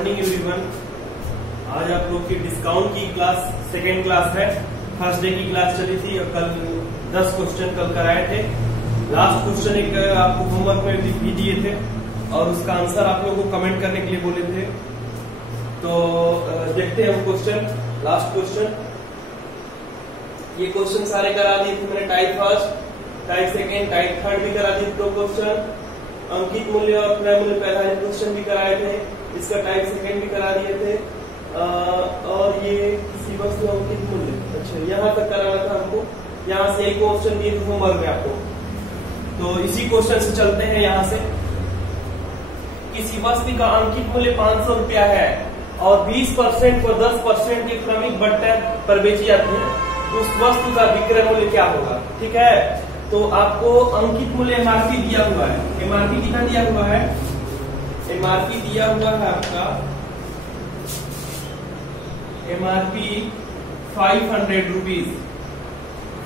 Morning everyone. आज आप लोग की डिस्काउंट की क्लास सेकेंड क्लास है। फर्स्ट डे की क्लास चली थी और कल 10 क्वेश्चन कल कराए थे। लास्ट क्वेश्चन एक आपको होमवर्क में भी दिए थे और उसका आंसर आप लोगों को कमेंट करने के लिए बोले थे। तो देखते हैं वो क्वेश्चन। लास्ट क्वेश्चन, ये क्वेश्चन सारे करा दिए थे मैंने। Type first, type second, type third भी करा दिए 2 क्वेश्चन। अंकित मूल्य और क्रय मूल्य पहला क्वेश्चन भी कराए थे। इसका टाइप सेकेंड भी करा दिए थे। और ये किसी वस्तु अंकित मूल्य, अच्छा यहाँ तक कराना था हमको। यहाँ से एक क्वेश्चन दिए थे होमवर्क में आपको। तो इसी क्वेश्चन से चलते हैं। यहाँ से किसी वस्तु का अंकित मूल्य 500 रुपया है और 20% को 10% के क्रमिक बट्टे पर बेची जाती है, तो उस वस्तु का विक्रय मूल्य क्या होगा? ठीक है, तो आपको अंकित मूल्य एमआरपी दिया हुआ है। एमआरपी कितना दिया हुआ है? एमआरपी दिया हुआ है आपका एमआरपी 500 रुपीज।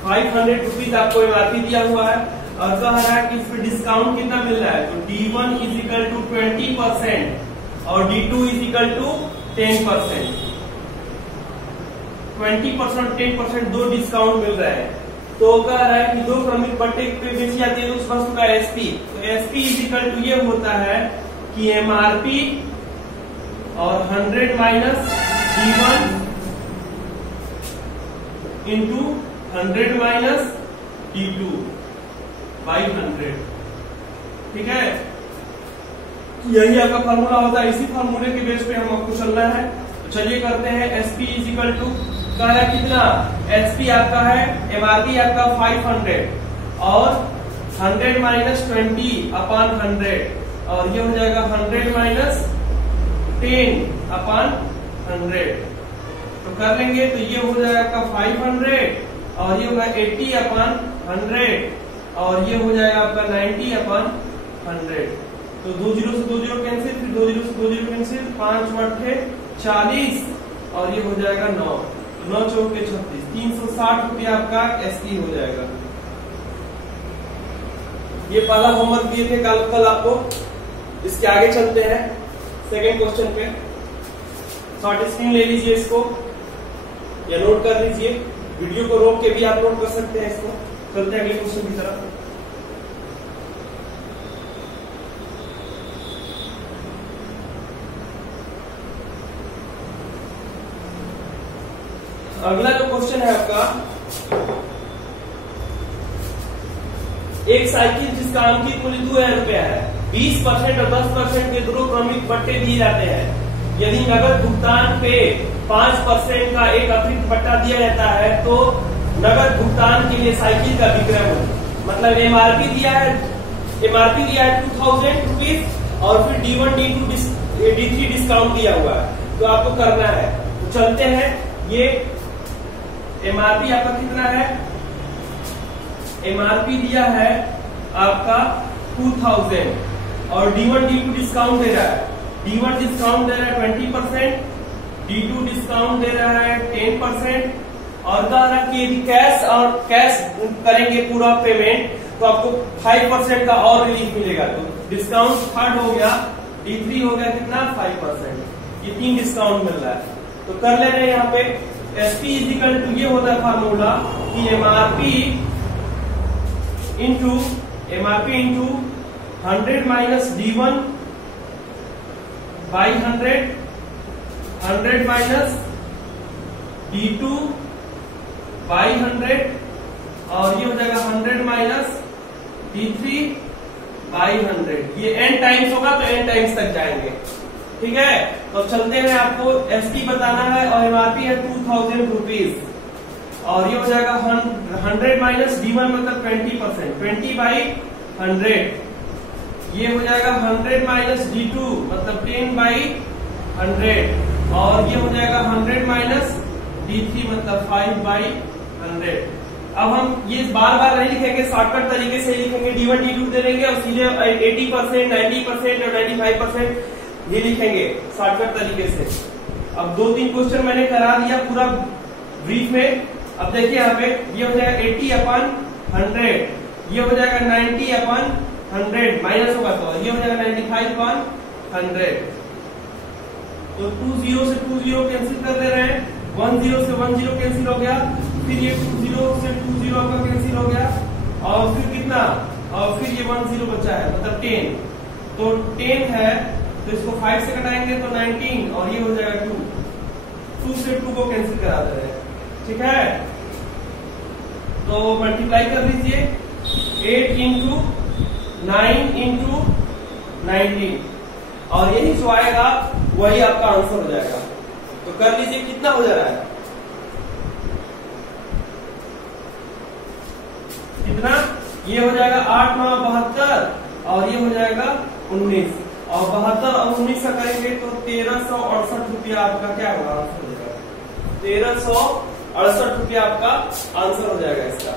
500 रुपीज आपको एमआरपी दिया हुआ है और कह रहा है कि इसमें डिस्काउंट कितना मिल रहा है। तो D1 इज इक्वल टू 20% और D2 इज इक्वल टू 10%। 20% 10% दो डिस्काउंट मिल रहा है। तो कह रहा है कि दो क्रमिक बट्टे पे बेची जाती है तो उस वस्तु का एसपी, तो एसपी इज इक्वल टू ये होता है कि एमआरपी और 100 minus D1 into 100 minus D2 by 100। ठीक है, यही आपका फॉर्मूला होता है। इसी फॉर्मूले के बेस पे हम आपको चलना है। तो चलिए करते हैं। एसपी इज इक्वल टू का है कितना? एसपी आपका है, एमआरपी आपका 500 और 100 माइनस 20 अपॉन 100 और ये हो जाएगा 100 माइनस 10 अपॉन 100। तो कर लेंगे तो ये हो जाएगा आपका 500 और ये होगा 80 अपॉन 100 और ये हो जाएगा आपका 90 अपॉन 100। तो 2 जीरो से 2 जीरो कैंसिल, फिर 2 जीरो से 2 जीरो कैंसिल, 5 8 40 और ये हो जाएगा 9। 9 चौके 36, 360 रुपया आपका एसपी हो जाएगा। ये पहला होमवर्क दिए थे कल आपको। इसके आगे चलते हैं सेकेंड क्वेश्चन पे। शॉर्ट स्क्रीन ले लीजिए इसको या नोट कर लीजिए। वीडियो को रोक के भी आप नोट कर सकते हैं इसको। चलते हैं अगले क्वेश्चन की तरफ। अगला जो क्वेश्चन है आपका, एक साइकिल जिसका अंकित मूल्य 2000 रुपया है, 20% और 10% के दो क्रमिक बट्टे दिए जाते हैं। यदि नगद भुगतान पे 5% का एक अतिरिक्त बट्टा दिया जाता है तो नगद भुगतान के लिए साइकिल का विक्रय मूल्य, मतलब एमआरपी दिया है 2000 रुपीज और फिर D1 D2 D3 डिस्काउंट दिया हुआ है, तो आपको करना है। तो चलते हैं। ये एमआरपी आपका कितना है? एमआरपी दिया है आपका 2000 और D1 D2 डिस्काउंट दे रहा है। D1 डिस्काउंट दे रहा है 20%, D2 डिस्काउंट दे रहा है 10% और कह रहा है कि यदि कैश करेंगे पूरा पेमेंट तो आपको 5% का और रिलीफ मिलेगा। तो डिस्काउंट थर्ड हो गया, D3 हो गया कितना? 5%। ये 3 डिस्काउंट मिल रहा है। तो कर ले रहे हैं यहाँ पे। एसपी इज इक्वल टू ये होता है फॉर्मूला कि MRP into 100 minus D1 by 100 minus D2 by 100 और ये हो जाएगा 100 माइनस D3 बाई 100। ये n टाइम्स होगा तो n टाइम्स तक जाएंगे। ठीक है, तो चलते हैं। आपको एसपी बताना है और एमआरपी है 2000 रुपीज और ये हो जाएगा 100 माइनस D1 मतलब 20%, 20 बाई 100। ये हो जाएगा 100 माइनस D2 मतलब 10 बाई 100 और ये हो जाएगा 100 माइनस D3 मतलब 5 बाई 100। अब हम ये बार बार नहीं लिखेंगे, शॉर्टकट तरीके से लिखेंगे। D1 D2 दे देंगे और सीधे 80%, 90% और 95% ये लिखेंगे शॉर्टकट तरीके से। अब 2-3 क्वेश्चन मैंने करा दिया पूरा ब्रीफ में। अब देखिए यहाँ पे ये हो जाएगा 80 अपॉन 100, ये हो जाएगा 90 अपॉन 100 माइनस होगा तो ये हो जाएगा 95 अपॉन 100। तो 20 से 20 कैंसिल कर दे रहे हैं, 10 से 10 कैंसिल हो गया, फिर ये 20 से 20 आपका कैंसिल हो गया, और फिर कितना, और फिर ये 10 बचा है मतलब 10। तो 10 है तो इसको 5 से घटाएंगे तो 19, और ये हो जाएगा 2 से 2 को कैंसिल करा दे रहे हैं, ठीक है। तो मल्टीप्लाई कर दीजिए, 8 इंटू 9 इंटू 19, और यही जो आएगा वही आपका आंसर हो जाएगा। तो कर लीजिए कितना हो जा रहा है, कितना, ये हो जाएगा 8 9 72, और ये हो जाएगा 19, और 72 और 19 का करेंगे तो 1368 रुपया आपका क्या होगा, आंसर हो जाएगा 1368 रुपया आपका आंसर हो जाएगा इसका।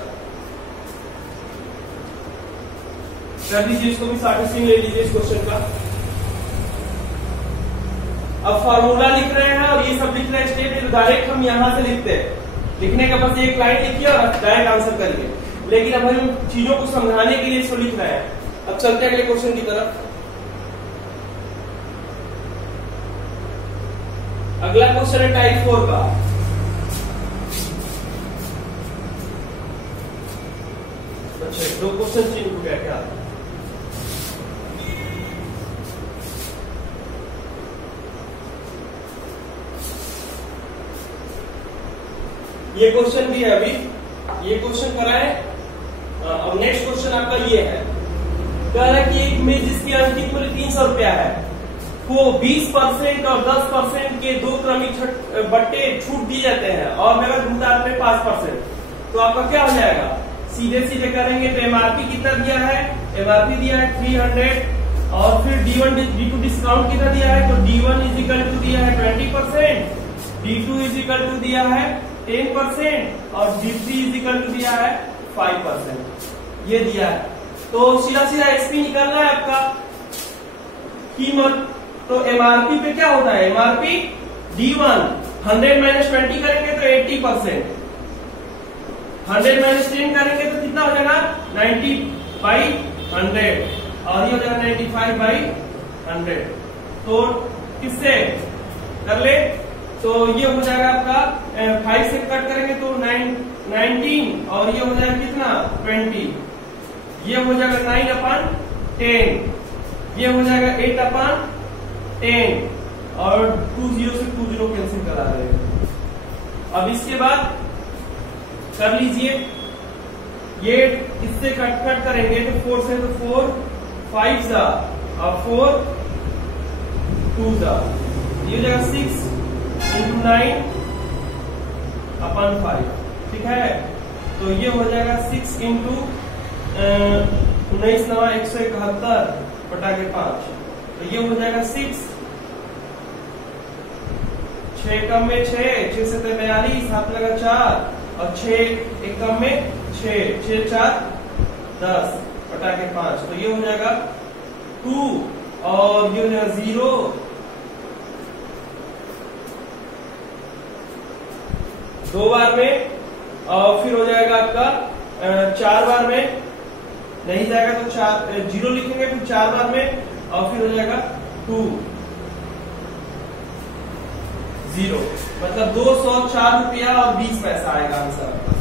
कर लीजिए इसको भी साटिस्फिंग ले लीजिए इस क्वेश्चन का। अब फॉर्मूला लिख रहे हैं और ये सब लिख रहे हैं स्टेप, तो डायरेक्ट हम यहां से लिखते हैं, लिखने का बस एक लाइन लिखिए और डायरेक्ट आंसर करिए। लेकिन अब हम चीजों को समझाने के लिए इसको लिख रहे हैं। अब चलते हैं अगले क्वेश्चन की तरफ। अगला क्वेश्चन है टाइप 4 का। अच्छा, 2 क्वेश्चन चेंज हो गया क्या? ये क्वेश्चन भी है, अभी ये क्वेश्चन करा है। अब नेक्स्ट क्वेश्चन आपका ये है, कह रहा है कि एक मेज जिसकी अंकित मूल्य 300 रुपया है को 20% और 10% के 2 क्रमिक बट्टे छूट दिए जाते हैं और नगद भुगतान में 5%, तो आपका क्या हो जाएगा? सीधे सीधे करेंगे तो एमआरपी कितना दिया है, एमआरपी दिया है 300, और फिर D1 D2 डिस्काउंट कितना दिया है, तो D1 इज इक्वल टू दिया है 20%, D2 इज इक्वल टू दिया है 10%, और D3 इज इक्वल टू दिया है 5%, ये दिया है। तो सीधा सीधा एसपी निकालना है आपका कीमत। तो एमआरपी पे क्या होता है, एमआरपी D1 100 माइनस 20 करेंगे तो 80%, 100 माइनस 10 करेंगे तो कितना हो जाएगा 90/100, और ये हो जाएगा 95/100। तो किससे कर ले, तो ये हो जाएगा आपका 5 से कट करेंगे तो 19, और ये हो जाएगा कितना 20, ये हो जाएगा 9/10, ये हो जाएगा 8/10, और 20 से 20 कैंसिल करा रहे हैं। अब इसके बाद कर लीजिए, ये इससे कट करेंगे तो 4 से तो 4 5 जा और 4 2 जा, ये हो जाएगा 6 into 9/5, ठीक है। तो ये हो जाएगा 6 into 19 9 171 बटा के 5, तो ये हो जाएगा 6, 6 कम में 6 से 42, हाथ लगा 4, और 6 एक कम में 6 6 4 10 बटा के 5, तो ये हो जाएगा 2, और ये हो जाएगा 0, दो बार में, और फिर हो जाएगा आपका 4 बार में नहीं जाएगा तो 0 लिखेंगे, फिर 4 बार में, और फिर हो जाएगा 2 0, मतलब 204 रुपया और 20 पैसा आएगा आंसर आपका।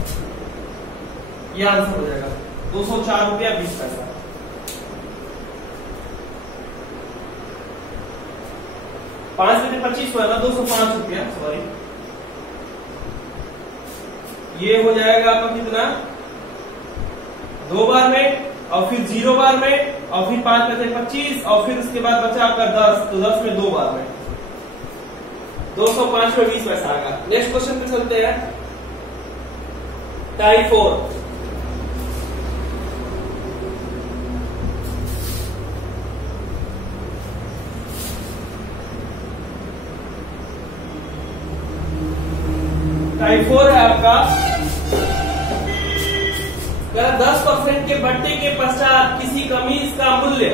ये आंसर हो जाएगा 204 रुपया 20 पैसा। पांच में 25 हुआ ना, 205 रुपया, सॉरी, ये हो जाएगा आपका कितना, 2 बार में, और फिर 0 बार में, और फिर 5 में 25, और फिर उसके बाद बचा आपका 10, तो 10 में 2 बार में, 205 में 20 पैसा आएगा। नेक्स्ट क्वेश्चन पे चलते हैं, टाइप 4। टाइप 4 है आपका, 10% के बट्टे के पश्चात किसी कमीज का मूल्य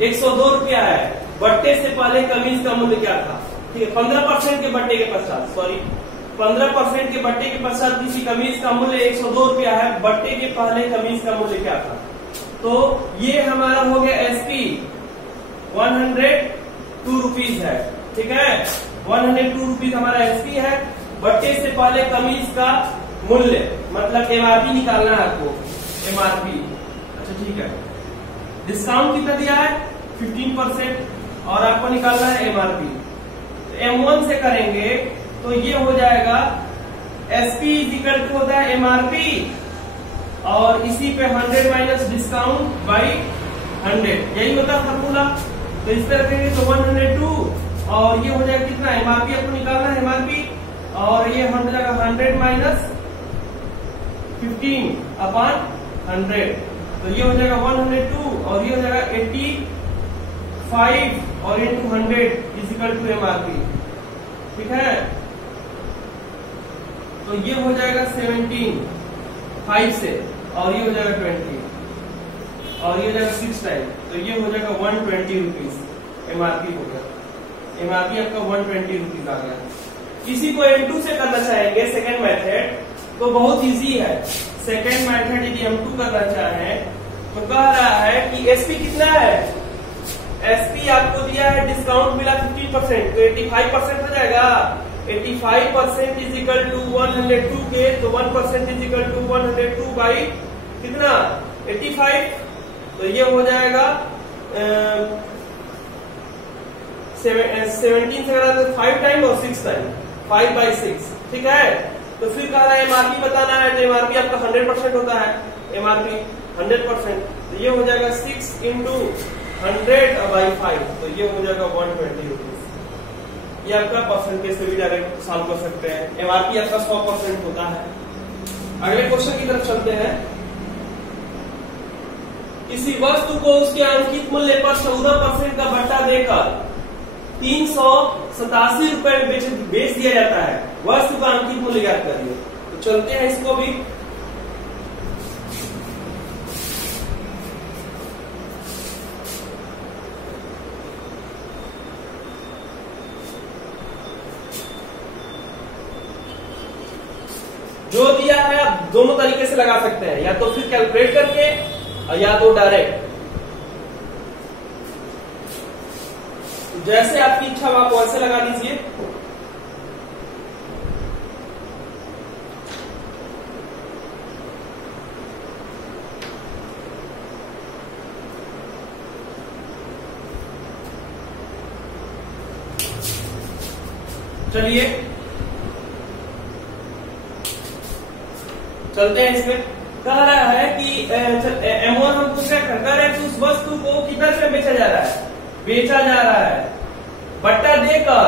102 रुपया है, बट्टे से पहले कमीज का मूल्य क्या था? ठीक है, 15% के बट्टे के पश्चात, सॉरी 15% के बट्टे के पश्चात किसी कमीज का मूल्य 102 रुपया है, बट्टे के पहले कमीज का मूल्य क्या था? तो ये हमारा हो गया एसपी 102 रुपीज है, ठीक है। 102 रुपीज हमारा एसपी है, बट्टे से पहले कमीज का मूल्य मतलब एमआरपी निकालना है आपको, एमआरपी। अच्छा ठीक है, डिस्काउंट कितना दिया है 15% और आपको निकालना है एमआरपी। तो M1 से करेंगे तो ये हो जाएगा एसपी इज इक्वल टू होता है एमआरपी और इसी पे 100 माइनस डिस्काउंट बाई 100, यही होता है फॉर्मूला। तो इस तरह करेंगे तो 102 और ये हो जाएगा कितना एमआरपी आपको निकालना है एमआरपी और ये हो जाएगा 100 माइनस 15 अपॉन 100, तो ये हो जाएगा 102 और ये हो जाएगा 85 और into 100 is equal to MRP. ठीक है, तो ये हो जाएगा 17 5 से और ये हो जाएगा 20 और ये हो जाएगा 6 टाइम, तो ये हो जाएगा 120 रुपीज एमआरपी हो गया। एमआरपी आपका 120 रुपीज आ गया। इसी को M2 से करना चाहेंगे सेकेंड मेथड, तो बहुत इजी है। सेकेंड मेथड यदि M2 करना चाहें तो कह रहा है कि एसपी कितना है, एसपी आपको दिया है डिस्काउंट मिला 15%, तो 85% हो जाएगा। 85% इज इक्वल टू 102 के, तो 1% इज इक्वल टू 102 बाई कितना 85, तो ये हो जाएगा 17 से 5 टाइम और 6 टाइम 5/6। ठीक है, तो फिर कह रहा है एमआरपी बताना है, तो एमआरपी आपका 100% होता है, एमआरपी 100%, तो ये हो जाएगा 6 इंटू 100/5, तो ये हो जाएगा 120 रुपीज। ये आपका परसेंटेज से भी डायरेक्ट सॉल्व कर सकते हैं। एमआरपी आपका 100% होता है। अगले क्वेश्चन की तरफ चलते हैं। किसी वस्तु को उसके अंकित मूल्य पर 14% का बट्टा देकर 387 रुपए में बेच दिया जाता है, वस्तु का अंकित मूल्य ज्ञात करिए। तो चलते हैं इसको भी। जो दिया है आप दोनों तरीके से लगा सकते हैं, या तो फिर कैलकुलेट करके और या तो डायरेक्ट, जैसे आपकी इच्छा हो आप वैसे लगा लीजिए। चलिए चलते हैं इसमें। कह रहा है कि M1 हमको क्या कह रहा है कि उस वस्तु को कितना से बेचा जा रहा है, बेचा जा रहा है बट्टा देकर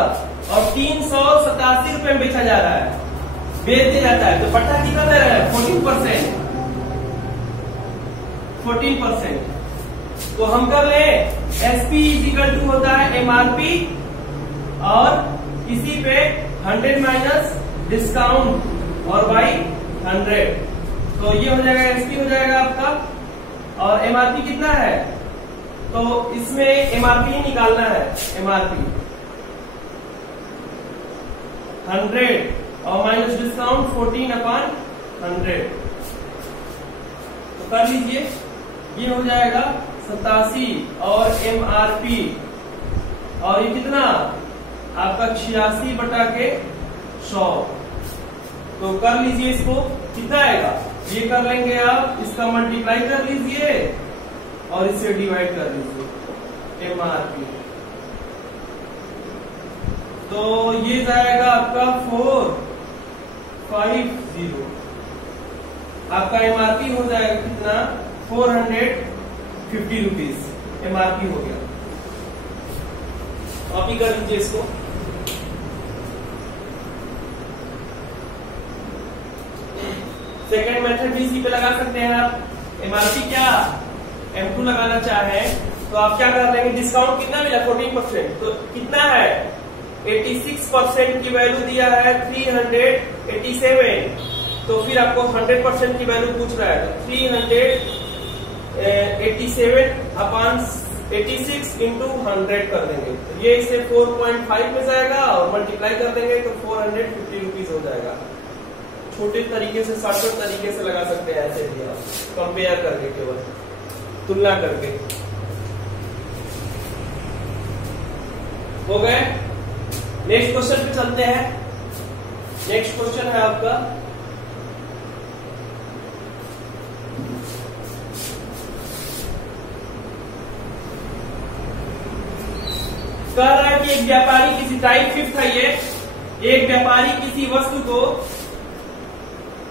और 387 रुपए में बेचा जा रहा है, बेच दिया जाता है। तो बट्टा कितना दे रहा है 14%। तो हम कर ले एसपी इज इक्वल टू होता है एमआरपी और इसी पे 100 माइनस डिस्काउंट और बाई 100, तो ये हो जाएगा एसपी हो जाएगा आपका। और एमआरपी कितना है, तो इसमें एमआरपी ही निकालना है, एमआरपी 100 और माइनस डिस्काउंट 14/100, तो कर लीजिए। ये हो जाएगा 87 और एमआरपी और ये कितना आपका 86/100, तो कर लीजिए इसको। कितना आएगा ये कर लेंगे आप, इसका मल्टीप्लाई कर लीजिए और इससे डिवाइड कर लीजिए एमआरपी, तो ये जाएगा आपका 450। आपका एमआरपी हो जाएगा कितना 450 रुपीज एमआरपी हो गया। कॉपी कर लीजिए इसको। सेकेंड मेथड भी इसी पे लगा सकते हैं आप। एमआरपी क्या M2 लगाना चाहे तो आप क्या कर लेंगे, डिस्काउंट कितना मिला 14%, तो कितना है 86% की वैल्यू दिया है 387, तो फिर आपको 100% की वैल्यू पूछ रहा है, तो 387/86 इंटू 100 कर देंगे, तो ये इसे 4.5 में जाएगा और मल्टीप्लाई कर देंगे तो 450 रुपीज हो जाएगा। छोटे तरीके से शॉर्टकट तरीके से लगा सकते हैं, ऐसे भी आप कंपेयर करके, केवल तुलना करके। हो गए नेक्स्ट क्वेश्चन पे चलते हैं। नेक्स्ट क्वेश्चन है आपका कह रहा है कि एक व्यापारी किसी टाइप 5 है ये, एक व्यापारी किसी वस्तु को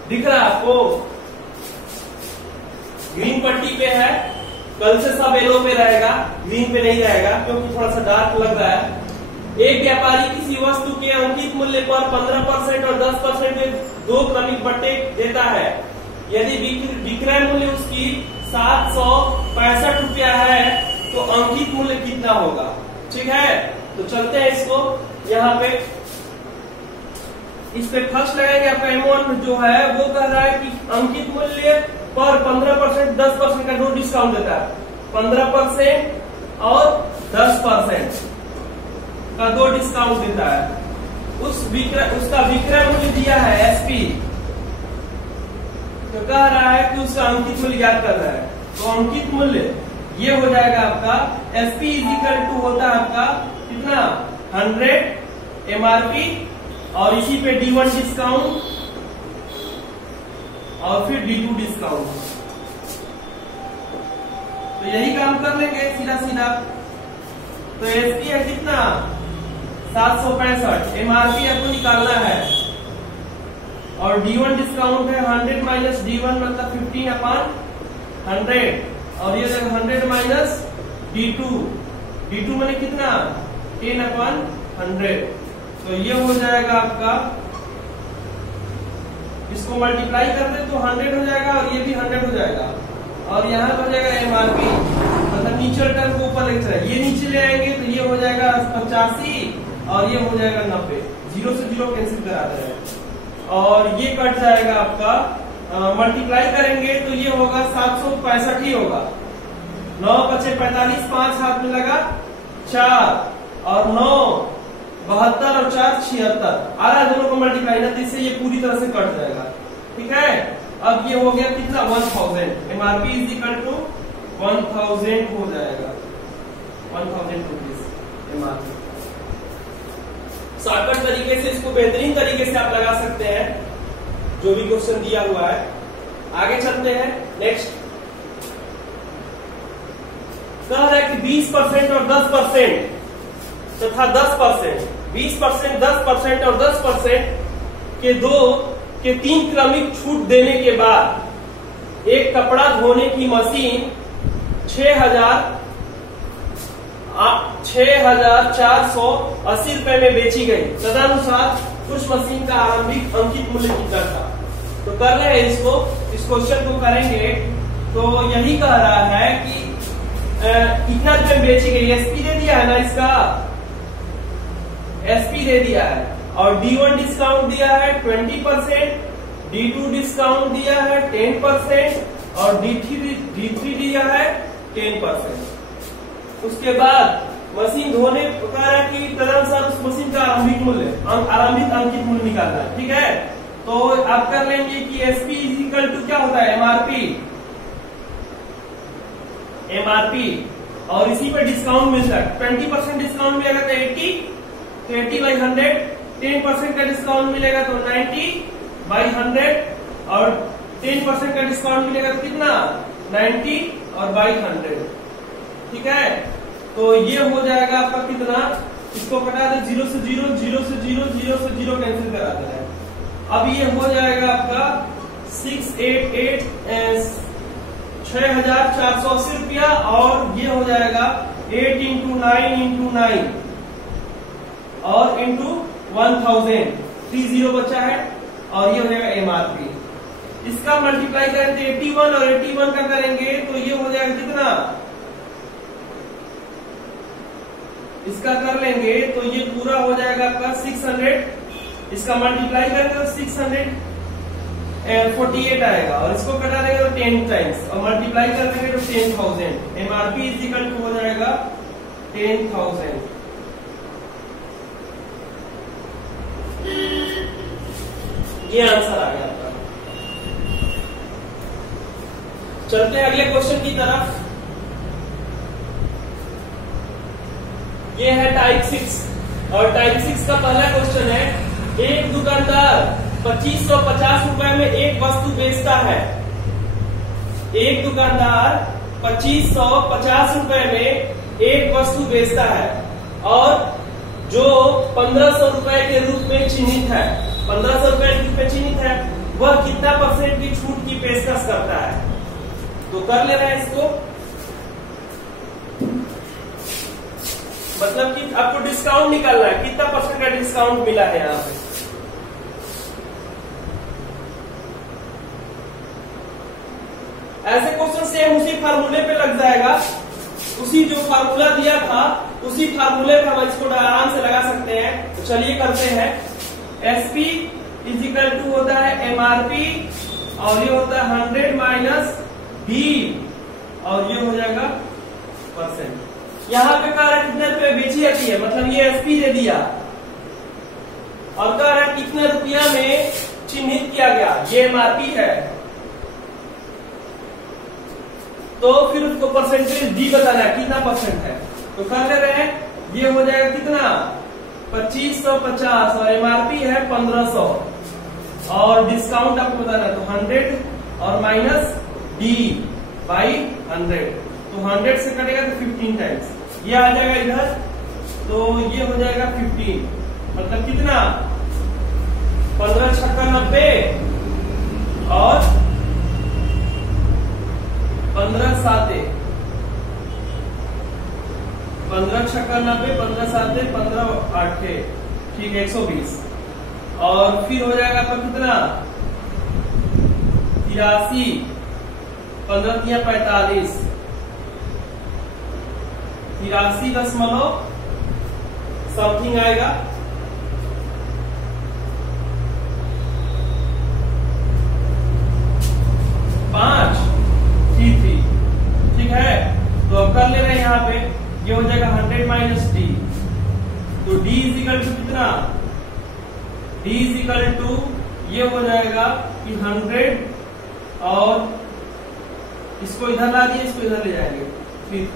दिख रहा है आपको, ग्रीन पट्टी पे है, कल से सब येलो पे रहेगा, ग्रीन पे नहीं रहेगा क्योंकि थोड़ा सा डार्क लग रहा है। एक व्यापारी किसी वस्तु के अंकित मूल्य पर 15% और 10% के 2 क्रमिक बट्टे देता है। यदि विक्रय मूल्य उसकी 765 रुपया है तो अंकित मूल्य कितना होगा? ठीक है, तो चलते हैं इसको यहाँ पे, इस पे फर्स्ट लगाएंगे। आपका M1 जो है वो कह रहा है कि अंकित मूल्य पर 15% 10% का 2 डिस्काउंट देता है। 15% और 10% का 2 डिस्काउंट देता है। उसका विक्रय मूल्य दिया है SP, तो कह रहा है कि उसका अंकित मूल्य ज्ञात कर रहा है। तो अंकित मूल्य ये हो जाएगा आपका SP = होता है आपका कितना 100 MRP और इसी पे D1 डिस्काउंट और फिर D2 डिस्काउंट। तो यही काम कर लेंगे सीधा सीधा। तो SP है कितना 765, MRP आपको निकालना है और D1 डिस्काउंट है 100 माइनस D1 मतलब 15/100 और ये 100 - D2 मैंने कितना 10/100। तो ये हो जाएगा आपका, इसको मल्टीप्लाई कर दे तो 100 हो जाएगा और ये भी 100 हो जाएगा और यहाँ हो जाएगा MRP मतलब नीचे टर्म को ऊपर लेके चले, ये नीचे ले आएंगे तो ये हो जाएगा 85 और ये हो जाएगा 90। 0 से 0 कैंसिल करा दे रहे हैं और ये कट जाएगा आपका, मल्टीप्लाई करेंगे तो ये होगा 765 ही होगा। 9 × 5 = 45, 5 हाथ में लगा 4 और 9 72 और 4 76 आ रहा है, दोनों को मल्टीप्लाई ना, इससे ये पूरी तरह से कट जाएगा। ठीक है, अब ये हो गया कितना 1000, MRP = 1000 हो जाएगा, 1000 रुपीज MRP। शॉर्टकट तरीके से इसको बेहतरीन तरीके से आप लगा सकते हैं जो भी क्वेश्चन दिया हुआ है। आगे चलते हैं नेक्स्ट। कह रहा है कि 20% और 10% तथा 10%, 20%, 10% और 10% के 3 क्रमिक छूट देने के बाद एक कपड़ा धोने की मशीन 6,480 रुपए में बेची गई। तदनुसार उस मशीन का आरंभिक अंकित मूल्य कितना था? तो कर रहे हैं इसको, इस क्वेश्चन को करेंगे तो यही कह रहा है कि कितना रुपए में बेची गई। SP दे दिया है ना, इसका SP दे दिया है और D1 डिस्काउंट दिया है 20%, D2 डिस्काउंट दिया है 10% और D3 दिया है 10%। उसके बाद मशीन धोने कह रहा है कि तदनुसार उस मशीन का आरंभिक अंकित मूल्य निकालना है। ठीक है, तो आप कर लेंगे कि SP = क्या होता है MRP और इसी पर डिस्काउंट मिलता है। 20% डिस्काउंट मिलेगा तो 80, तो 80/100, 10% का डिस्काउंट मिलेगा तो 90/100 और 10% का डिस्काउंट मिलेगा तो कितना 90 और 100। ठीक है, तो ये हो जाएगा आपका कितना, इसको कटा दे 0 से 0, 0 से 0, 0 से 0 कैंसिल करा दे रहा है। अब ये हो जाएगा आपका 6,480 रुपया और ये हो जाएगा 8 × 9 × 9 और इंटू 1000, 30 बचा है और ये हो जाएगा MRP। इसका मल्टीप्लाई करेंगे 81 और 81 का करेंगे तो ये हो जाएगा कितना, इसका कर लेंगे तो ये पूरा हो जाएगा आपका 600। इसका मल्टीप्लाई करेंगे तो 648 आएगा और इसको कटा देंगे तो 10 टाइम्स और मल्टीप्लाई कर देंगे तो 10,000। MRP = हो जाएगा 10,000। ये आंसर आ गया आपका। चलते हैं अगले क्वेश्चन की तरफ। ये है टाइप 6। और टाइप 6 का पहला क्वेश्चन है, एक दुकानदार 2550 रुपए में एक वस्तु बेचता है। एक दुकानदार 2550 रुपए में एक वस्तु बेचता है और जो 1500 रुपए के रूप में चिन्हित है, 1500 रुपए के रूप में चिन्हित है, वह कितना % की छूट की पेशकश करता है? तो कर ले रहे हैं इसको, मतलब कि आपको डिस्काउंट निकालना है, कितना % का डिस्काउंट मिला है यहाँ पे। ऐसे क्वेश्चन सेम उसी फार्मूले पे लग जाएगा, उसी जो फार्मूला दिया था उसी फार्मूले पे हम इसको आराम से लगा सकते हैं। तो चलिए करते हैं। एसपी इज इक्वल टू होता है एमआरपी और ये होता है 100 माइनस बी और ये हो जाएगा %। यहाँ पे कह रहा है कितने रुपए बेची जाती है, मतलब ये एसपी दे दिया और कह रहा है कितने रुपया में चिन्हित किया गया, ये एमआरपी है। तो फिर उसको परसेंटेज डी बताना है कितना % है। तो कर ले रहे हैं, ये हो जाएगा कितना 2550 और एमआरपी है 1500 और डिस्काउंट आपको बताना है, तो 100 और माइनस डी बाई 100, तो 100 से कटेगा तो 15 टाइम्स ये आ जाएगा इधर, तो ये हो जाएगा 15, मतलब कितना 15 छक्का 90 और 15 साते 15 छक्का 90, 15 साते 15 आठे, ठीक है 120 और फिर हो जाएगा आपका कितना 83, 15 तिया 45, 83 दशमलव समथिंग आएगा। ठीक है, तो अब कर ले रहे हैं यहाँ पे, ये हो जाएगा 100 माइनस डी, तो d इज इक्वल टू कितना, d इज इक्वल टू ये हो जाएगा कि 100 और इसको इधर ला दिए, इसको इधर ले जाएंगे 3,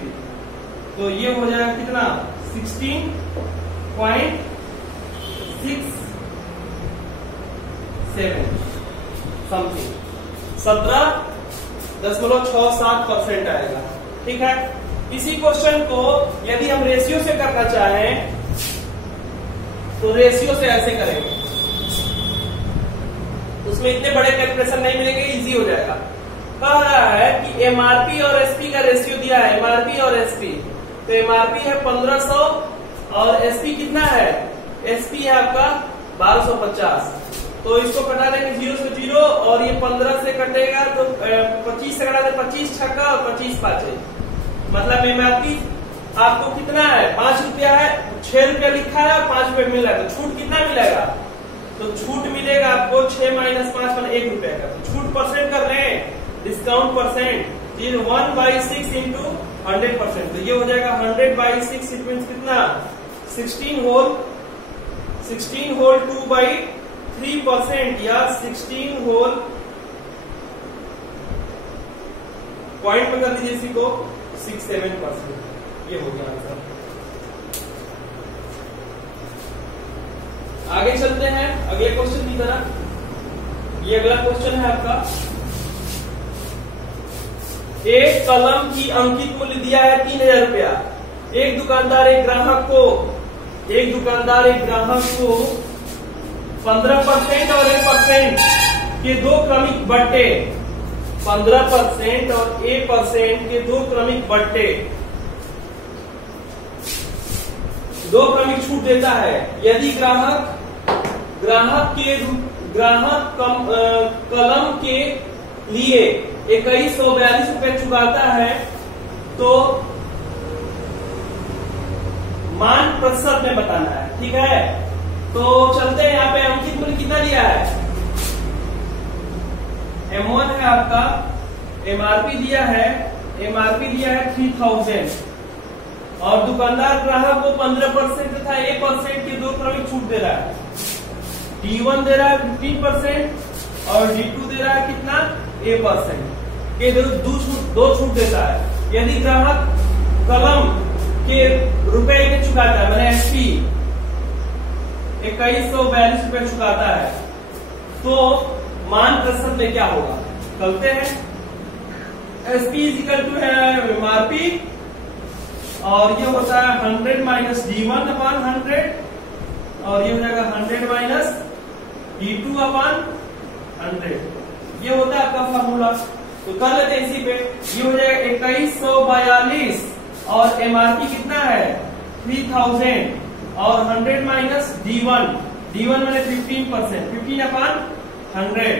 तो ये हो जाएगा कितना 16.67 समथिंग, 17.67% आएगा। ठीक है, इसी क्वेश्चन को यदि हम रेशियो से करना चाहें तो रेशियो से ऐसे करेंगे, उसमें इतने बड़े कैलकुलेशन नहीं मिलेंगे, इजी हो जाएगा। कह रहा है कि एमआरपी और एसपी का रेशियो दिया है, एमआरपी और एसपी, तो एमआरपी है 1500 और एसपी कितना है, एसपी है आपका 1250, तो इसको कटा देंगे 0 से 0 और ये 15 से कटेगा तो 25 से कटा दे, 25 छक्का और 25 पांचे, मतलब एमआरपी आपको कितना है 5 रुपया है, 6 रुपया लिखा है और 5 रुपये मिल रहा है, तो छूट कितना मिलेगा, तो छूट मिलेगा आपको 6 माइनस 5 मतलब 1 रुपया का, तो छूट परसेंट कर रहे हैं, डिस्काउंट परसेंट 1/6 इंटू 100%, तो ये हो जाएगा 100/6, इट मीन्स कितना 16 होल 2/3% या 16 होल पॉइंट में कर दीजिए इसी को 67%, ये हो गया आंसर। आगे चलते हैं अगले क्वेश्चन की तरफ। ये अगला क्वेश्चन है आपका, एक कलम की अंकित मूल्य दिया है 3000 रुपया, एक दुकानदार एक ग्राहक को 15% और 1% के दो क्रमिक बट्टे, 15% और 1% के दो क्रमिक बट्टे, दो क्रमिक छूट देता है। यदि ग्राहक कलम के लिए 2142 रुपए चुकाता है तो मान प्रतिशत में बताना है। ठीक है, तो चलते हैं, यहाँ पे अंकित मूल्य कितना दिया है, M1 है आपका, एमआरपी दिया है 3000 और दुकानदार ग्राहक को 15% तथा 1% के दो क्रमिक छूट दे रहा है। D1 दे रहा है 15% और D2 दे रहा है कितना 1% के दो छूट देता है। यदि ग्राहक कलम के रुपए के चुकाता है, मैंने एसपी 2142 रुपए चुकाता है, तो मान प्रतिशत में क्या होगा करते हैं। SP इक्वल टू है MRP और ये होता है 100 माइनस D1 अपॉन 100 और ये हो जाएगा 100 माइनस D2 अपॉन 100। ये होता है आपका फॉर्मूला। तो कर लेते हैं इसी पे। ये हो जाएगा 2142 और MRP कितना है 3000 और 100 माइनस D1 मैंने 15% 15 अपॉन 100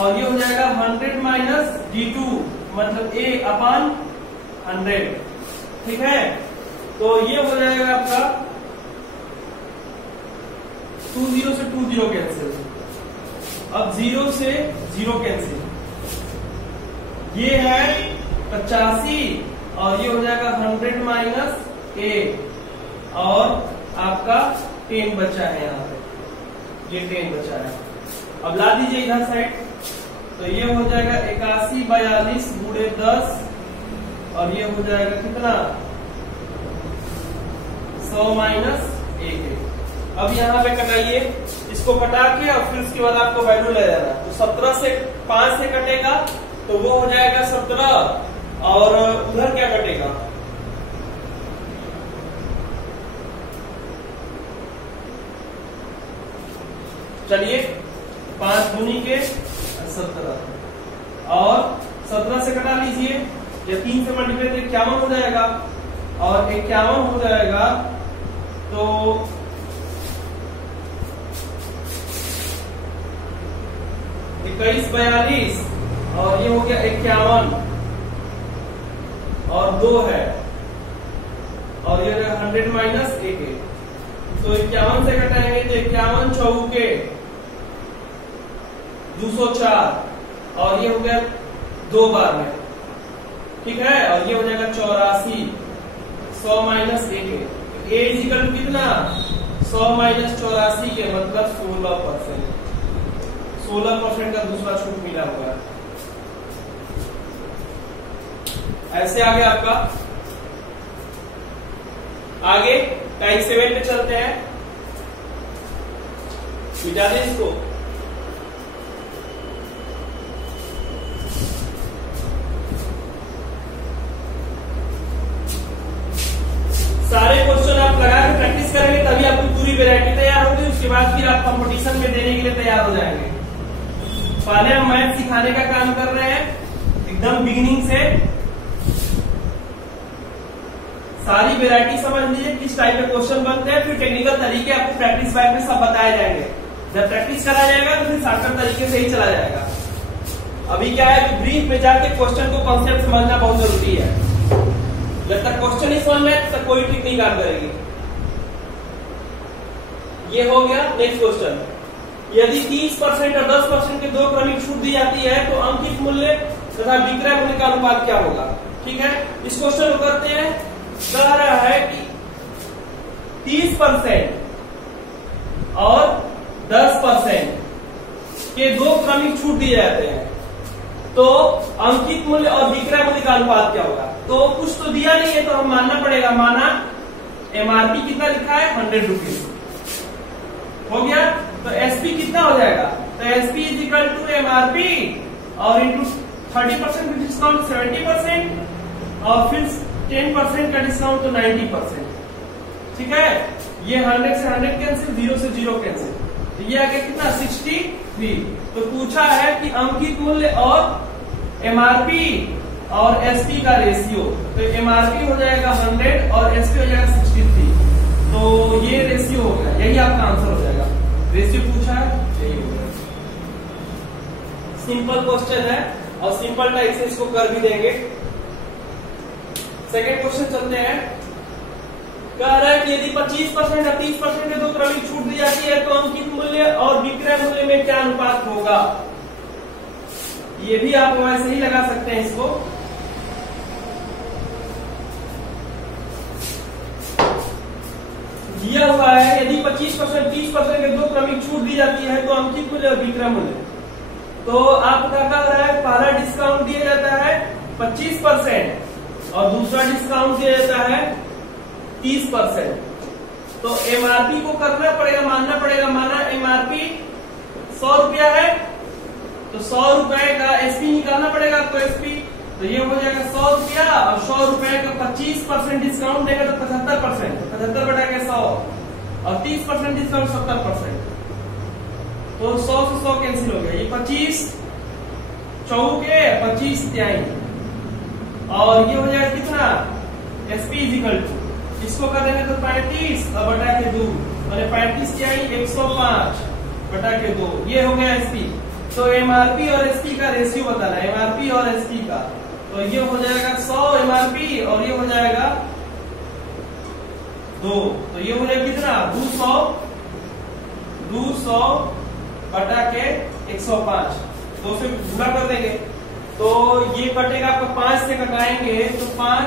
और ये हो जाएगा 100 माइनस D2 मतलब A अपॉन 100। ठीक है, तो ये हो जाएगा आपका 20 से 20 कैंसिल। अब 0 से 0 कैंसिल, ये है 85 और ये हो जाएगा 100 माइनस A और आपका 10 बचा है यहाँ पे, ये 10 बचा है। अब ला दीजिए इधर साइड, तो ये हो जाएगा 8142 गुणे 10 और ये हो जाएगा कितना 100 माइनस 1। अब यहाँ पे कटाइए, इसको कटा के और फिर उसके बाद आपको वैल्यू ले लेना। तो 17 से 5 से कटेगा तो वो हो जाएगा 17 और उधर क्या कटेगा चलिए 5 दूनी के 17 और 17 से कटा लीजिए, या 3 से मल्टीप्लाई तो 51 हो जाएगा और 51 हो जाएगा तो 2142 और ये हो गया 51 और 2 है और ये 100 माइनस 1 है। तो 51 से कटाएंगे तो 51 चौके 204 और ये हो गया 2 बार में। ठीक है, और ये हो जाएगा 84 100 माइनस 1 है। A इक्वल टू कितना 100 माइनस 84 के मतलब 16%। 16% का दूसरा छूट मिला हुआ है। ऐसे आगे आपका आगे टाइप 7 पे चलते हैं, मिटा दें इसको। सारे क्वेश्चन आप लगा के प्रैक्टिस करेंगे तभी आपकी पूरी वैरायटी तैयार होगी। उसके बाद फिर आप कंपटीशन में देने के लिए तैयार हो जाएंगे। पहले हम मैथ सिखाने का काम कर रहे हैं एकदम बिगिनिंग से। सारी वैरायटी समझ लीजिए किस टाइप के क्वेश्चन बनते हैं, फिर टेक्निकल तरीके आपको प्रैक्टिस बैक में सब बताए जाएंगे। जब प्रैक्टिस करा जाएगा तो फिर शॉर्टकट तरीके से ही चला जाएगा। अभी क्या है कि ब्रीफ में जाके क्वेश्चन को कॉन्सेप्ट समझना बहुत जरूरी है। जब तक क्वेश्चन नहीं समझ में तब कोई ट्रिक नहीं काम करेगी। ये हो गया। नेक्स्ट क्वेश्चन, यदि 30% और 10% के दो क्रमिक छूट दी जाती है तो अंकित मूल्य तथा विक्रय मूल्य का अनुपात क्या होगा। ठीक है, इस क्वेश्चन को करते हैं। कह रहा है कि 30% और 10% के दो क्रमिक छूट दिए जाते हैं तो अंकित मूल्य और विक्रय मूल्य का अनुपात क्या होगा। तो कुछ तो दिया नहीं है तो हम मानना पड़ेगा। माना MRP कितना लिखा है 100 रुपीज हो गया, तो SP कितना हो जाएगा। तो SP is equal to MRP और इंटू 30% डिस्काउंट 70% और फिर 10% का डिस्काउंट तो 90%। ठीक है, ये 100 से 100 कैंसिल, 0 से 0 कैंसिल, तो ये आ गया कितना 63। तो पूछा है कि अंकित मूल्य और MRP और SP का रेशियो। तो MRP हो जाएगा 100 और SP हो जाएगा 63। तो ये रेशियो हो गया, यही आपका आंसर हो जाएगा। रेशियो पूछा है, यही हो गया। सिंपल क्वेश्चन है और सिंपल टाइप से इसको कर भी देंगे। सेकेंड क्वेश्चन चलते हैं। कह रहा है कि यदि 25% या 30% के दो क्रमिक छूट दी जाती है तो अंकित मूल्य और विक्रय मूल्य में क्या अनुपात होगा। ये भी आप वैसे ही लगा सकते हैं इसको। दिया हुआ है यदि 25% 30% के दो क्रमिक छूट दी जाती है तो अंकित मूल्य और विक्रय मूल्य। तो आपका कह रहा है पहला डिस्काउंट दिया जाता है 25% और दूसरा डिस्काउंट दिया जाता है 30%। तो एमआरपी को करना पड़ेगा, मानना पड़ेगा, माना एमआरपी 100 रुपया है तो 100 रुपए का एसपी निकालना पड़ेगा आपको। एसपी तो ये हो जाएगा 100 रुपया और 100 रुपए का 25% डिस्काउंट देगा तो 75%, 75 बटा के 100 और 30% डिस्काउंट 70%। तो 100 से 100 कैंसिल हो गया, ये 25 चौके 25 त्याई और ये हो जाएगा कितना एसपी इजिकल टू, इसको कर देंगे तो 35 और बटा के 2 और 35 त्याई 105 बटा के 2, ये हो गया एसपी। तो एमआरपी और एसपी का रेशियो बताना है, एमआरपी और एसपी का। तो ये हो जाएगा 100 एमआरपी और ये हो जाएगा 2, तो ये हो जाएगा कितना 200 बटा के 105, 2 से गुणा कर देंगे तो ये कटेगा आपका 5 से कटाएंगे तो 5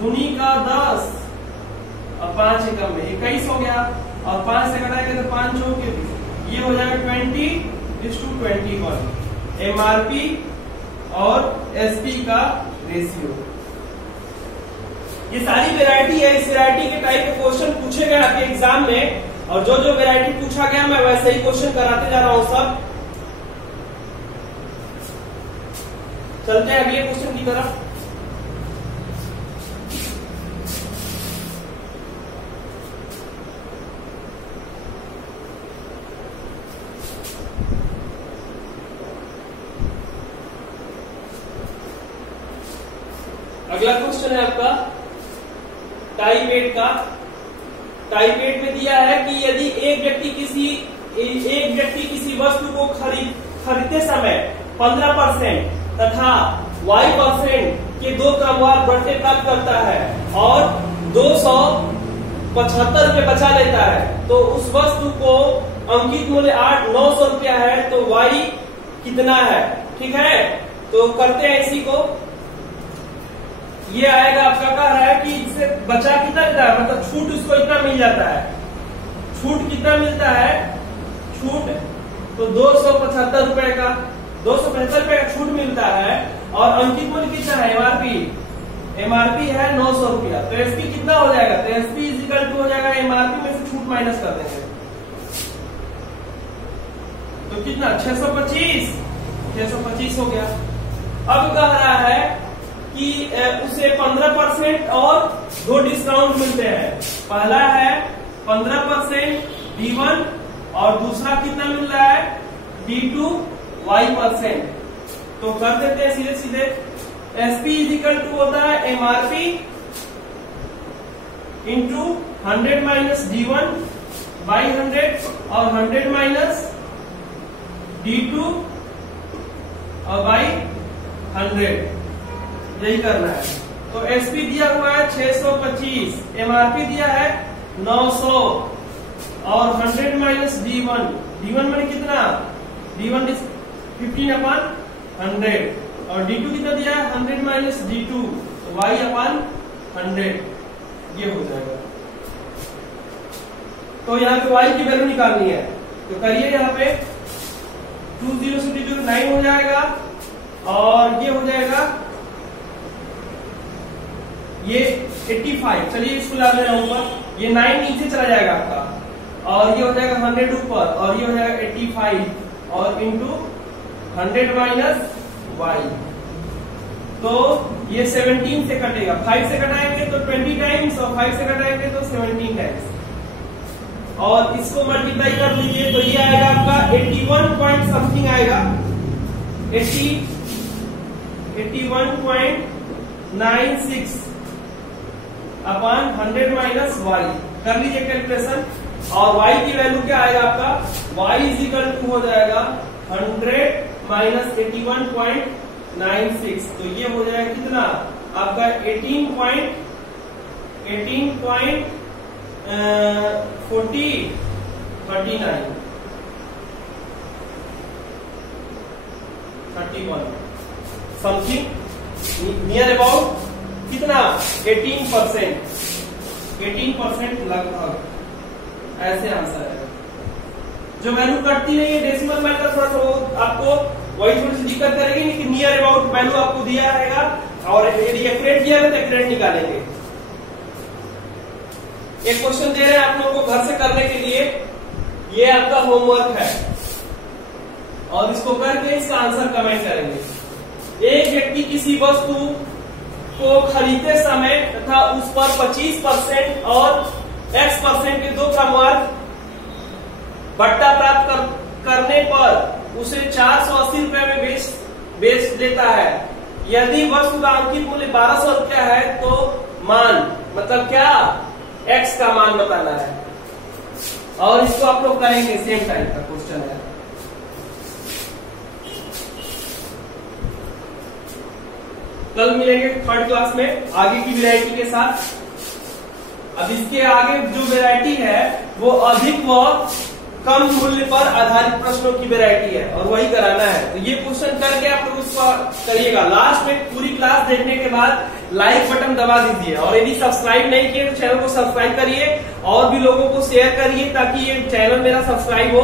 दूनी का 10 और 5 एकम में 21 हो गया और 5 से कटाएंगे तो 5 चौके 20, ये हो जाएगा 20:21 एमआरपी और एसपी का रेशियो। ये सारी वेराइटी है, इस वेराइटी के टाइप के क्वेश्चन पूछे गए आपके एग्जाम में और जो जो वेराइटी पूछा गया मैं वैसे ही क्वेश्चन कराते जा रहा हूं सब। चलते हैं अगले क्वेश्चन की तरफ। अगला क्वेश्चन है आपका टाइप 8 का। टाइप 8 में दिया है कि यदि एक व्यक्ति किसी वस्तु को खरीदते समय 15% तथा y% के 2 क्रमवार बढ़ते प्राप्त करता है और 275 रुपए बचा लेता है तो उस वस्तु को अंकित मूल्य 900 रुपया है तो y कितना है। ठीक है, तो करते हैं इसी को। ये आएगा आपका कह रहा है कि इससे बचा कितना मिलता है, मतलब छूट उसको इतना मिल जाता है। छूट कितना मिलता है, छूट तो 275 रुपए का 275 रुपए का छूट मिलता है और अंकित मूल्य कितना है एमआरपी है 900 रुपया। तो एसपी कितना हो जाएगा, तो एसपी इजिकल टू हो जाएगा एमआरपी में से छूट माइनस कर देंगे तो कितना 625 हो गया। अब कह रहा है कि उसे 15% और 2 डिस्काउंट मिलते हैं। पहला है 15% D1 और दूसरा कितना मिल रहा है D2 Y%। तो कर देते हैं सीधे सीधे। एसपी इजिकल टू होता है MRP into 100 minus D1 by 100 और 100 माइनस D2 और बाई 100, यही करना है। तो एसपी दिया हुआ है 625, एमआरपी दिया है 900 और 100 माइनस D1 में कितना D1 15/100 और D2 कितना दिया है 100 माइनस D2 तो y/100 ये हो जाएगा। तो यहाँ पे y की वैल्यू निकालनी है तो करिए, यहाँ पे 20 से 9 हो जाएगा और ये हो जाएगा ये 85। चलिए इसको ला लेना ऊपर, ये 9 नीचे चला जाएगा आपका और ये हो जाएगा 100 ऊपर और ये हो जाएगा 85 और इंटू 100 माइनस y। तो ये 17 से कटेगा, 5 से कटाएंगे तो 20 टाइम्स और 5 से कटाएंगे तो 17 टाइम्स और इसको मल्टीप्लाई कर लीजिए तो ये आएगा आपका 81 पॉइंट समथिंग आएगा 81.96 अपॉन 100 माइनस y। कर लीजिए कैलकुलेशन और y की वैल्यू क्या आएगा आपका y इज इक्वल टू हो जाएगा 100 माइनस 81.96 तो ये हो जाएगा कितना आपका 18.49 31 समथिंग नियर अबाउट कितना 18% लगभग ऐसे आंसर है। जो वैल्यू कटती नहीं है डेसिमल में तो थोड़ा सा आपको वही थोड़ी सी दिक्कत करेगी, लेकिन नियर अबाउट वैल्यू आपको दिया रहेगा और यदि एक्यूरेट दिया है तो एक्यूरेट निकालेंगे। एक क्वेश्चन दे रहे हैं आप लोगों को घर से करने के लिए, ये आपका होमवर्क है और इसको करके इसका आंसर कमेंट करेंगे। एक व्यक्ति किसी वस्तु को खरीदते समय तथा उस पर 25% और X% के दो क्रमवार बट्टा प्राप्त करने पर उसे 480 रुपए में बेच देता है। यदि वस्तु का अंकित मूल्य 1200 रुपया है तो मान मतलब क्या X का मान बताना है और इसको आप लोग करेंगे सेम टाइप का क्वेश्चन है। कल मिलेंगे थर्ड क्लास में आगे की वैरायटी के साथ। अब इसके आगे जो वैरायटी है वो अधिक व कम मूल्य पर आधारित प्रश्नों की वैरायटी है और वही कराना है। तो ये क्वेश्चन करके आप लोग उसको करिएगा। लास्ट में पूरी क्लास देखने के बाद लाइक बटन दबा दीजिए और यदि सब्सक्राइब नहीं किए तो चैनल को सब्सक्राइब करिए और भी लोगों को शेयर करिए ताकि ये चैनल मेरा सब्सक्राइब हो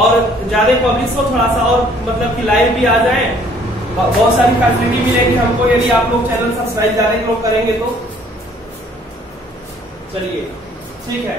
और ज्यादा पब्लिश हो, थोड़ा सा और मतलब कि लाइव भी आ जाए। बहुत सारी फैसिलिटी मिलेगी हमको यदि आप लोग चैनल सब्सक्राइब ज्यादा लोग करेंगे तो। चलिए ठीक है।